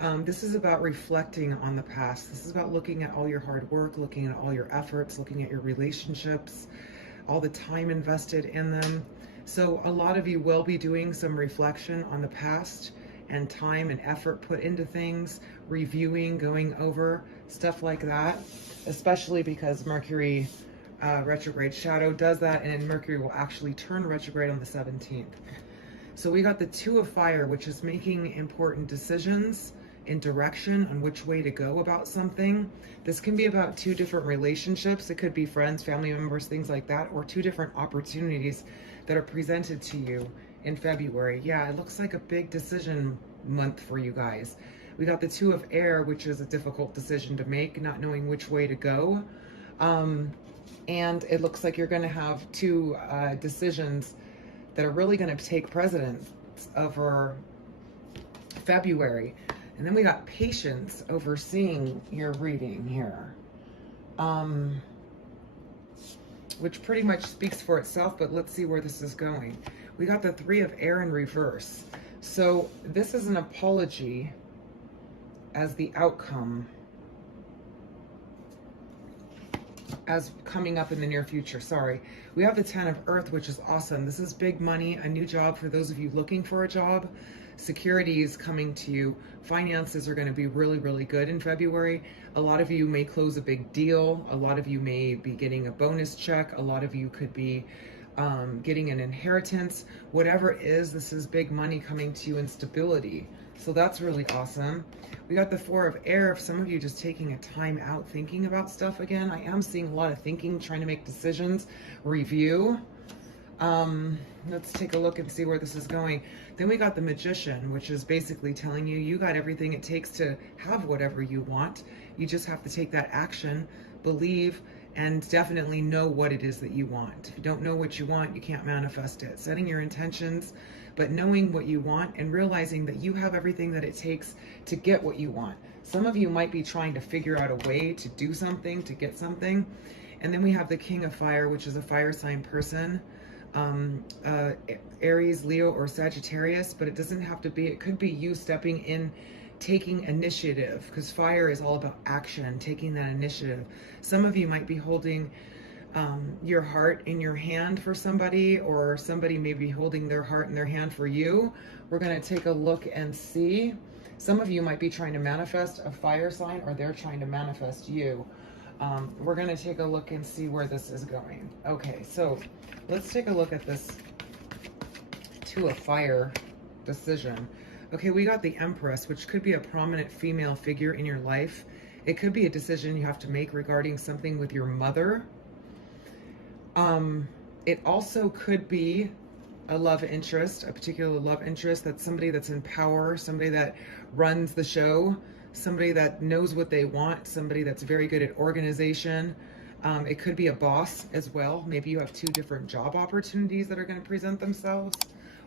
This is about reflecting on the past. This is about looking at all your hard work, looking at all your efforts, looking at your relationships, all the time invested in them. So a lot of you will be doing some reflection on the past and time and effort put into things, reviewing, going over, stuff like that, especially because Mercury retrograde shadow does that, and Mercury will actually turn retrograde on the 17th. So we got the Two of Fire, which is making important decisions in direction on which way to go about something. This can be about two different relationships. It could be friends, family members, things like that, or two different opportunities that are presented to you in February. Yeah, it looks like a big decision month for you guys. We got the Two of Air, which is a difficult decision to make, not knowing which way to go. And it looks like you're going to have two decisions that are really going to take precedence over February. And then we got Patience overseeing your reading here, which pretty much speaks for itself, but let's see where this is going. We got the Three of Air in reverse. So this is an apology as the outcome, as coming up in the near future. Sorry. We have the Ten of Earth, which is awesome. This is big money, a new job for those of you looking for a job. Security is coming to you. Finances are going to be really, really good in February. A lot of you may close a big deal. A lot of you may be getting a bonus check. A lot of you could be getting an inheritance. Whatever it is, this is big money coming to you in stability. So that's really awesome. We got the Four of Air. If some of you just taking a time out thinking about stuff again, I am seeing a lot of thinking, trying to make decisions, review. Let's take a look and see where this is going. Then we got the Magician, which is basically telling you, you got everything it takes to have whatever you want. You just have to take that action, believe, and definitely know what it is that you want. If you don't know what you want, you can't manifest it. Setting your intentions, but knowing what you want and realizing that you have everything that it takes to get what you want. Some of you might be trying to figure out a way to do something, to get something. And then we have the King of Fire, which is a fire sign person. Aries, Leo, or Sagittarius, but it doesn't have to be. It could be you stepping in, taking initiative, because fire is all about action, taking that initiative. Some of you might be holding your heart in your hand for somebody, or somebody may be holding their heart in their hand for you. We're going to take a look and see. Some of you might be trying to manifest a fire sign, or they're trying to manifest you. We're going to take a look and see where this is going. Okay, so let's take a look at this Two of Fire decision. Okay, we got the Empress, which could be a prominent female figure in your life. It could be a decision you have to make regarding something with your mother. It also could be a love interest, a particular love interest. That's somebody that's in power, somebody that runs the show, somebody that knows what they want, somebody that's very good at organization. It could be a boss as well. Maybe you have two different job opportunities that are going to present themselves,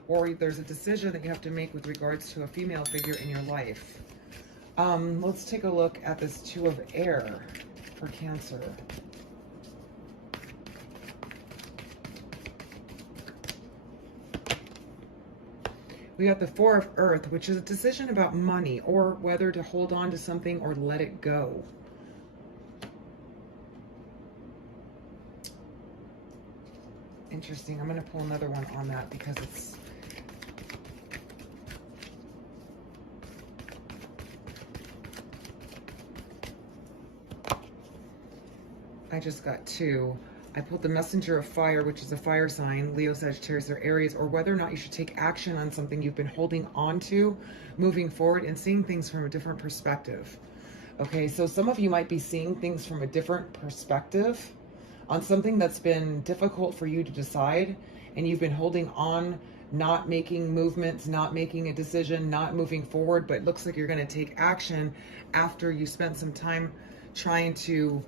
or there's a decision that you have to make with regards to a female figure in your life. Let's take a look at this Two of Air for Cancer. We got the Four of Earth, which is a decision about money, or whether to hold on to something or let it go. Interesting. I'm going to pull another one on that because it's... I just got two. I pulled the Messenger of Fire, which is a fire sign, Leo, Sagittarius, or Aries, or whether or not you should take action on something you've been holding on to, moving forward and seeing things from a different perspective. Okay, so some of you might be seeing things from a different perspective on something that's been difficult for you to decide, and you've been holding on, not making movements, not making a decision, not moving forward, but it looks like you're going to take action after you spent some time trying to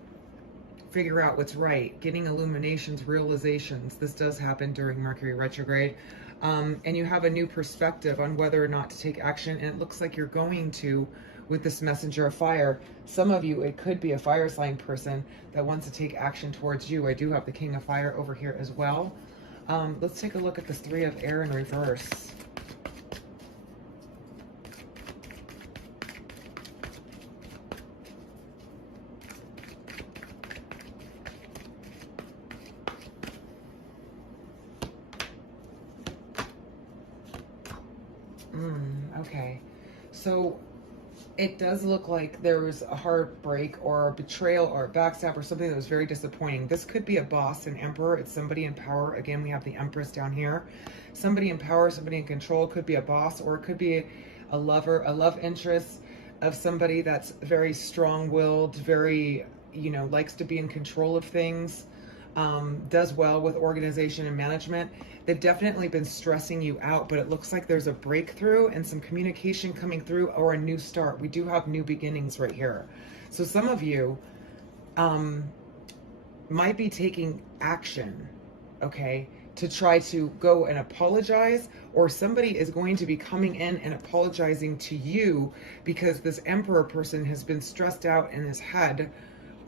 figure out what's right, getting illuminations, realizations. This does happen during Mercury retrograde. And you have a new perspective on whether or not to take action. And it looks like you're going to with this Messenger of Fire. Some of you, it could be a fire sign person that wants to take action towards you. I do have the King of Fire over here as well. Let's take a look at this Three of Air in reverse. Okay. So it does look like there was a heartbreak or a betrayal or a backstab or something that was very disappointing. This could be a boss, an emperor. It's somebody in power. Again, we have the Empress down here. Somebody in power, somebody in control. Could be a boss, or it could be a lover, a love interest of somebody that's very strong-willed, very, you know, likes to be in control of things, does well with organization and management. They've definitely been stressing you out, but it looks like there's a breakthrough and some communication coming through, or a new start. We do have new beginnings right here. So some of you might be taking action, okay, to try to go and apologize, or somebody is going to be coming in and apologizing to you because this emperor person has been stressed out in his head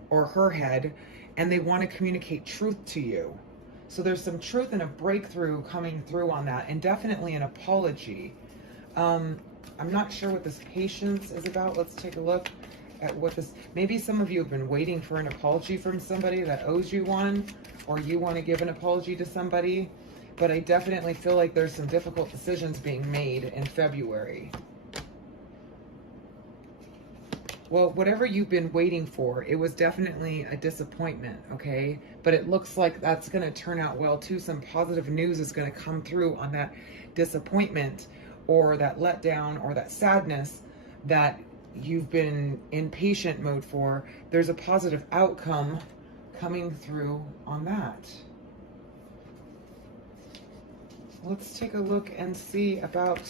or her head, and they want to communicate truth to you. So there's some truth and a breakthrough coming through on that, and definitely an apology. I'm not sure what this patience is about. Let's take a look at what this, maybe some of you have been waiting for an apology from somebody that owes you one, or you want to give an apology to somebody, but I definitely feel like there's some difficult decisions being made in February. Well, whatever you've been waiting for, it was definitely a disappointment, okay? But it looks like that's going to turn out well, too. Some positive news is going to come through on that disappointment or that letdown or that sadness that you've been in patient mode for. There's a positive outcome coming through on that. Let's take a look and see about...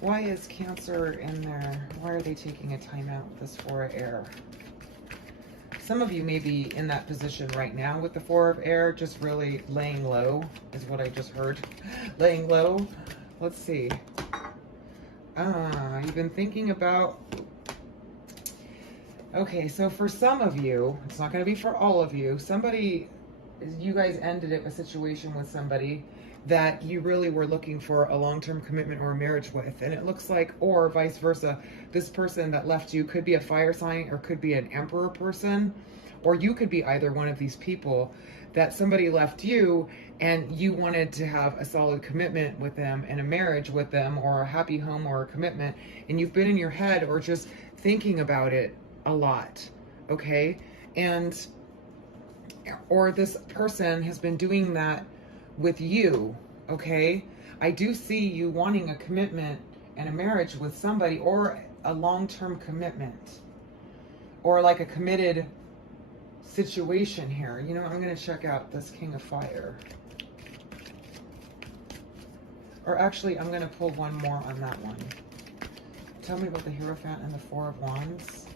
why is Cancer in there? Why are they taking a timeout with this Four of Air? Some of you may be in that position right now with the Four of Air, just really laying low, is what I just heard. Laying low. Let's see. You've been thinking about... okay, so for some of you, it's not going to be for all of you, somebody, you guys ended a situation with somebody that you really were looking for a long-term commitment or a marriage with, and it looks like, or vice versa, this person that left you could be a fire sign or could be an emperor person, or you could be either one of these people that somebody left you and you wanted to have a solid commitment with them and a marriage with them, or a happy home or a commitment, and you've been in your head or just thinking about it a lot, okay? And or this person has been doing that with you, okay? I do see you wanting a commitment and a marriage with somebody, or a long-term commitment, or like a committed situation here. You know, I'm going to check out this King of Fire. Or actually, I'm going to pull one more on that one. Tell me about the Hierophant and the Four of Wands,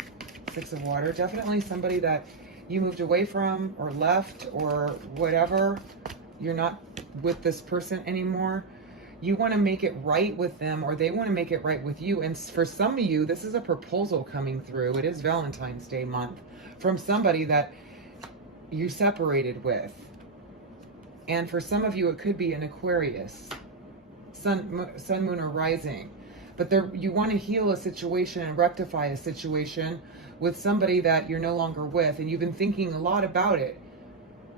Six of Water. Definitely somebody that you moved away from or left or whatever. You're not with this person anymore. You want to make it right with them, or they want to make it right with you. And for some of you, this is a proposal coming through. It is Valentine's Day month from somebody that you separated with. And for some of you, it could be an Aquarius, sun, moon, or rising. But there, you want to heal a situation and rectify a situation with somebody that you're no longer with, and you've been thinking a lot about it,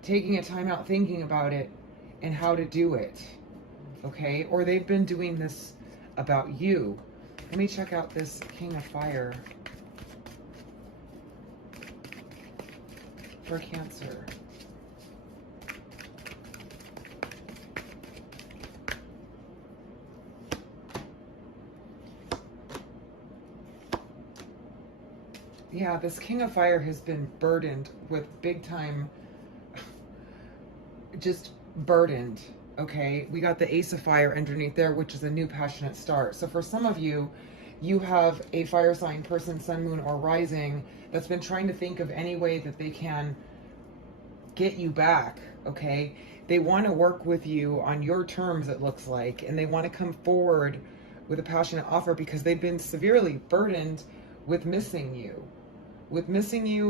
taking a time out thinking about it and how to do it, okay? Or they've been doing this about you. Let me check out this King of Fire for Cancer. Yeah, this King of Fire has been burdened with big time, just burdened, okay? We got the Ace of Fire underneath there, which is a new passionate start. So for some of you, you have a fire sign person, sun, moon, or rising that's been trying to think of any way that they can get you back, okay? They want to work with you on your terms, it looks like, and they want to come forward with a passionate offer because they've been severely burdened with missing you.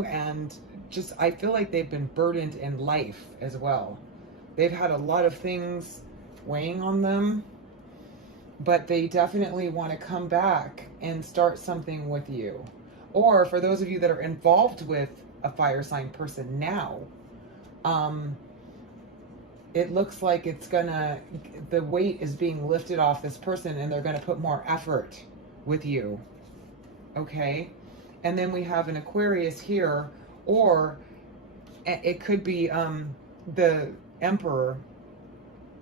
And just, I feel like they've been burdened in life as well. They've had a lot of things weighing on them, but they definitely want to come back and start something with you. Or for those of you that are involved with a fire sign person now, it looks like it's gonna, the weight is being lifted off this person, and they're gonna put more effort with you. Okay? And then we have an Aquarius here, or it could be the Emperor,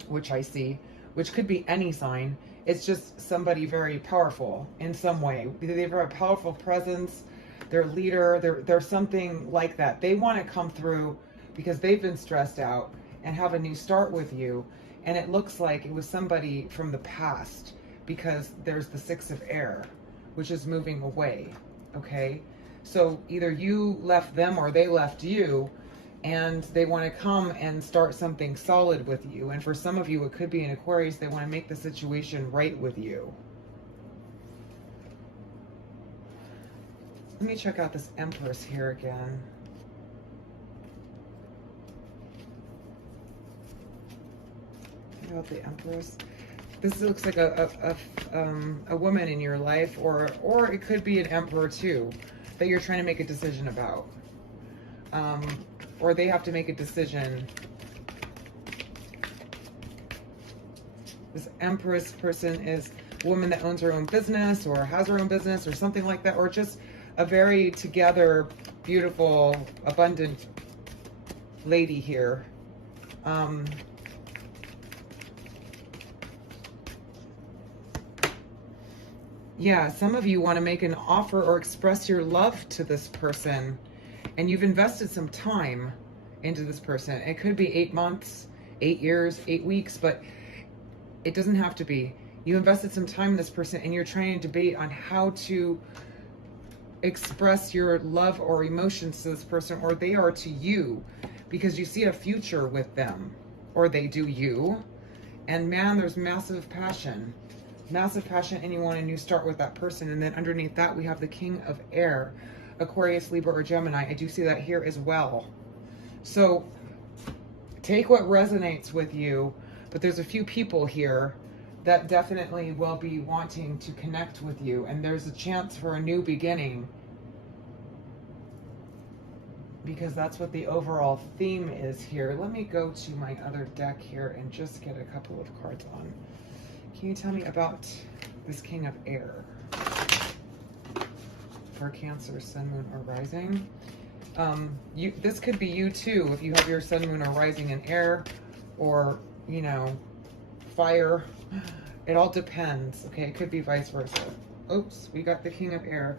which I see, which could be any sign. It's just somebody very powerful in some way. Either they have a powerful presence, their leader, they're something like that. They want to come through because they've been stressed out and have a new start with you. And it looks like it was somebody from the past, because there's the Six of Air, which is moving away. Okay? So either you left them or they left you, and they want to come and start something solid with you. And for some of you, it could be an Aquarius. They want to make the situation right with you. Let me check out this Empress here again. Check out the Empress. This looks like a woman in your life, or it could be an Emperor too, that you're trying to make a decision about. Or they have to make a decision. This Empress person is a woman that owns her own business or has her own business or something like that, or just a very together, beautiful, abundant lady here. Yeah, some of you want to make an offer or express your love to this person, and you've invested some time into this person. It could be 8 months, 8 years, 8 weeks, but it doesn't have to be. You invested some time in this person, and you're trying to debate on how to express your love or emotions to this person, or they are to you, because you see a future with them, or they do you. And man, there's massive passion, and you want a new start with that person. And then underneath that, we have the King of Air, Aquarius, Libra, or Gemini. I do see that here as well. So take what resonates with you, but there's a few people here that definitely will be wanting to connect with you, and there's a chance for a new beginning, because that's what the overall theme is here. Let me go to my other deck here and just get a couple of cards on. Can you tell me about this King of Air for Cancer, Sun, Moon, or Rising? This could be you too, if you have your Sun, Moon, or Rising in Air, or, you know, fire. It all depends. Okay, it could be vice versa. Oops, we got the King of Air.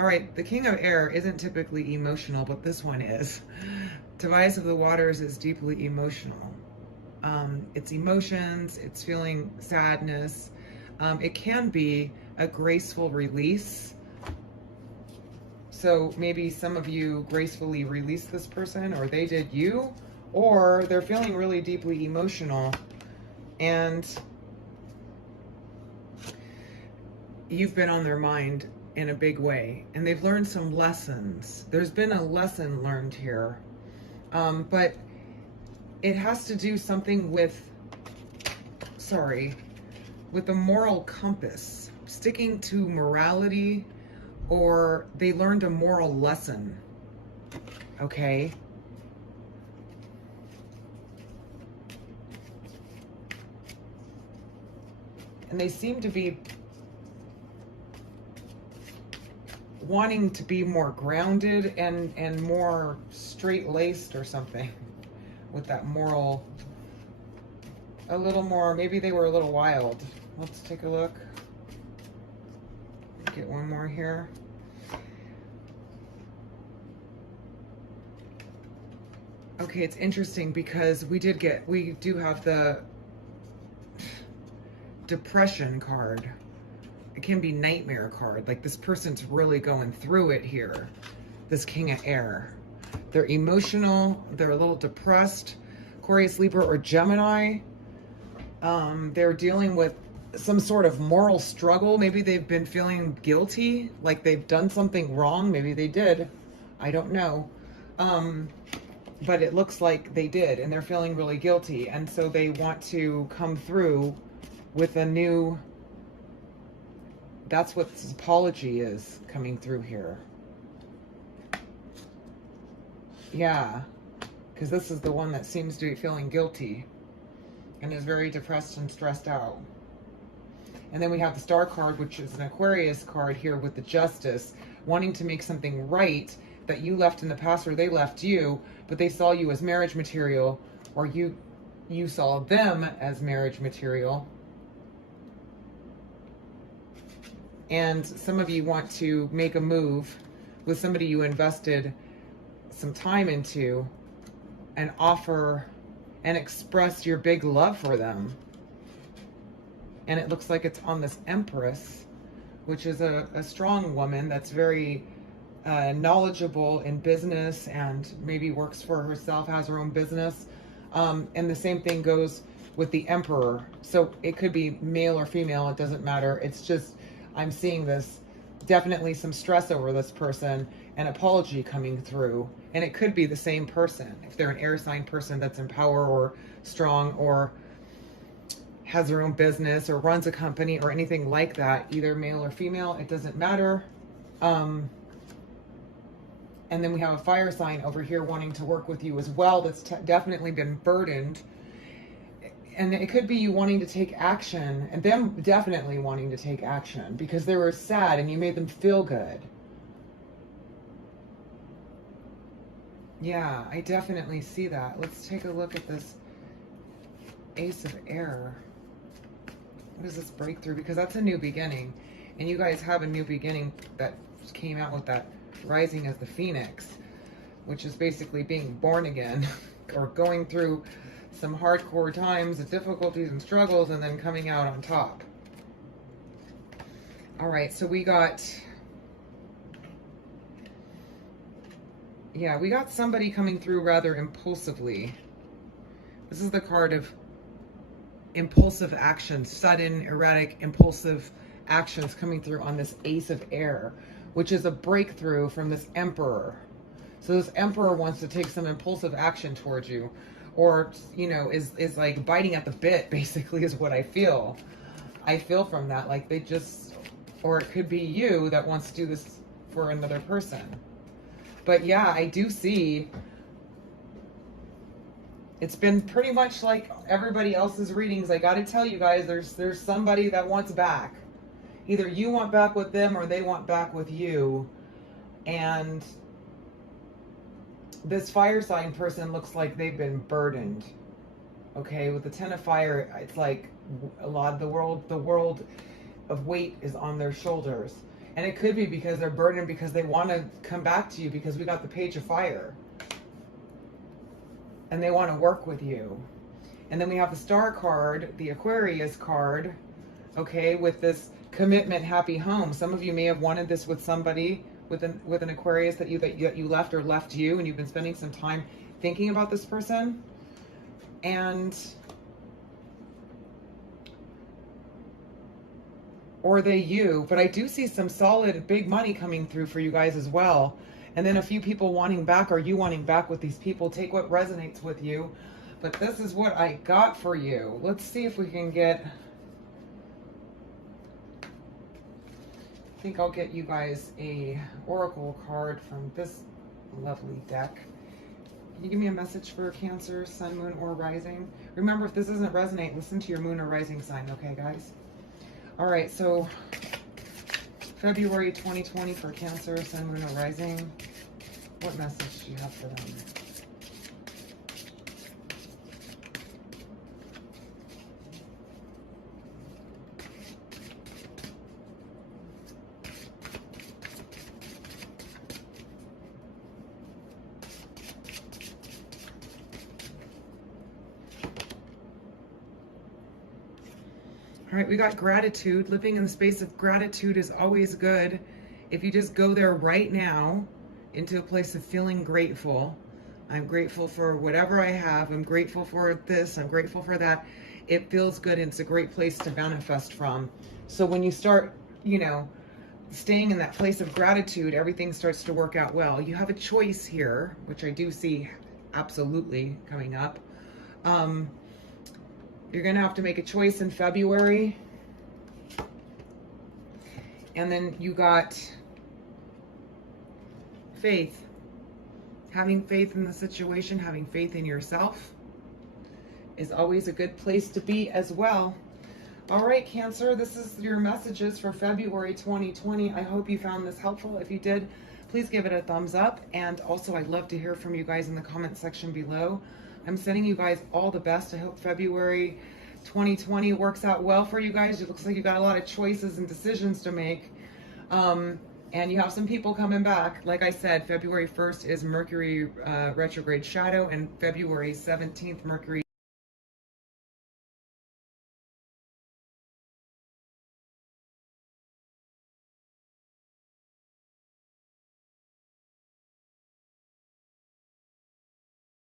All right, the King of Air isn't typically emotional, but this one is. Tobias of the Waters is deeply emotional. It's emotions, it's feeling sadness. It can be a graceful release. So maybe some of you gracefully released this person, or they did you, or they're feeling really deeply emotional, and you've been on their mind in a big way, and they've learned some lessons. There's been a lesson learned here, but it has to do something with, with the moral compass, sticking to morality, or they learned a moral lesson, okay? And they seem to be wanting to be more grounded and more straight-laced or something with that moral, a little more, maybe they were a little wild. Let's take a look. Get one more here. Okay, it's interesting because we do have the depression card. It can be nightmare card. Like, this person's really going through it here. This King of Air. They're emotional. They're a little depressed. Aquarius, Libra, or Gemini. They're dealing with some sort of moral struggle. Maybe they've been feeling guilty, like they've done something wrong. Maybe they did. I don't know. But it looks like they did, and they're feeling really guilty. And so they want to come through with a new, that's what this apology is coming through here. Yeah, because this is the one that seems to be feeling guilty and is very depressed and stressed out. And then we have the Star card, which is an Aquarius card here with the Justice, wanting to make something right that you left in the past or they left you, but they saw you as marriage material, or you saw them as marriage material. And some of you want to make a move with somebody you invested some time into and offer and express your big love for them. And it looks like it's on this Empress, which is a strong woman that's very knowledgeable in business and maybe works for herself, has her own business. And the same thing goes with the Emperor. So it could be male or female, it doesn't matter. It's just, I'm seeing this, definitely some stress over this person, an apology coming through. And it could be the same person. If they're an air sign person that's in power or strong or has their own business or runs a company or anything like that, either male or female, it doesn't matter. And then we have a fire sign over here wanting to work with you as well that's definitely been burdened. And it could be you wanting to take action, and them definitely wanting to take action because they were sad and you made them feel good. Yeah, I definitely see that. Let's take a look at this Ace of Air. What is this breakthrough? Because that's a new beginning. And you guys have a new beginning that came out with that rising as the Phoenix, which is basically being born again or going through some hardcore times of difficulties and struggles and then coming out on top. All right, so we got, yeah, we got somebody coming through rather impulsively. This is the card of impulsive actions, sudden, erratic, impulsive actions coming through on this Ace of Air, which is a breakthrough from this Emperor. So this Emperor wants to take some impulsive action towards you, or, you know, is like biting at the bit, basically, is what I feel. I feel from that, like they just, or it could be you that wants to do this for another person. But yeah, I do see, it's been pretty much like everybody else's readings. I got to tell you guys, there's somebody that wants back. Either you want back with them or they want back with you. And this fire sign person looks like they've been burdened. Okay, with the Ten of Fire, it's like a lot of the world of weight is on their shoulders. And it could be because they're burdened because they want to come back to you, because we got the Page of Fire. And they want to work with you. And then we have the Star card, the Aquarius card, okay, with this commitment, happy home. Some of you may have wanted this with somebody, with an Aquarius that you left or left you, and you've been spending some time thinking about this person. And or they you, but I do see some solid big money coming through for you guys as well. And then a few people wanting back, or you wanting back with these people. Take what resonates with you. But this is what I got for you. Let's see if we can get, I think I'll get you guys a oracle card from this lovely deck. Can you give me a message for Cancer, Sun, Moon, or Rising? Remember, if this doesn't resonate, listen to your Moon or Rising sign, okay, guys? All right, so February 2020 for Cancer, Sun, Moon, or Rising. What message do you have for them? All right, we got gratitude. Living in the space of gratitude is always good. If you just go there right now into a place of feeling grateful. I'm grateful for whatever I have. I'm grateful for this. I'm grateful for that. It feels good, and it's a great place to manifest from. So when you start, you know, staying in that place of gratitude, everything starts to work out well. You have a choice here, which I do see absolutely coming up. You're going to have to make a choice in February. And then you got faith. Having faith in the situation, having faith in yourself is always a good place to be as well. All right, Cancer, this is your messages for February 2020. I hope you found this helpful. If you did, please give it a thumbs up. And also, I'd love to hear from you guys in the comment section below. I'm sending you guys all the best. I hope February 2020 works out well for you guys. It looks like you got a lot of choices and decisions to make. And you have some people coming back. Like I said, February 1st is Mercury retrograde shadow, and February 17th, Mercury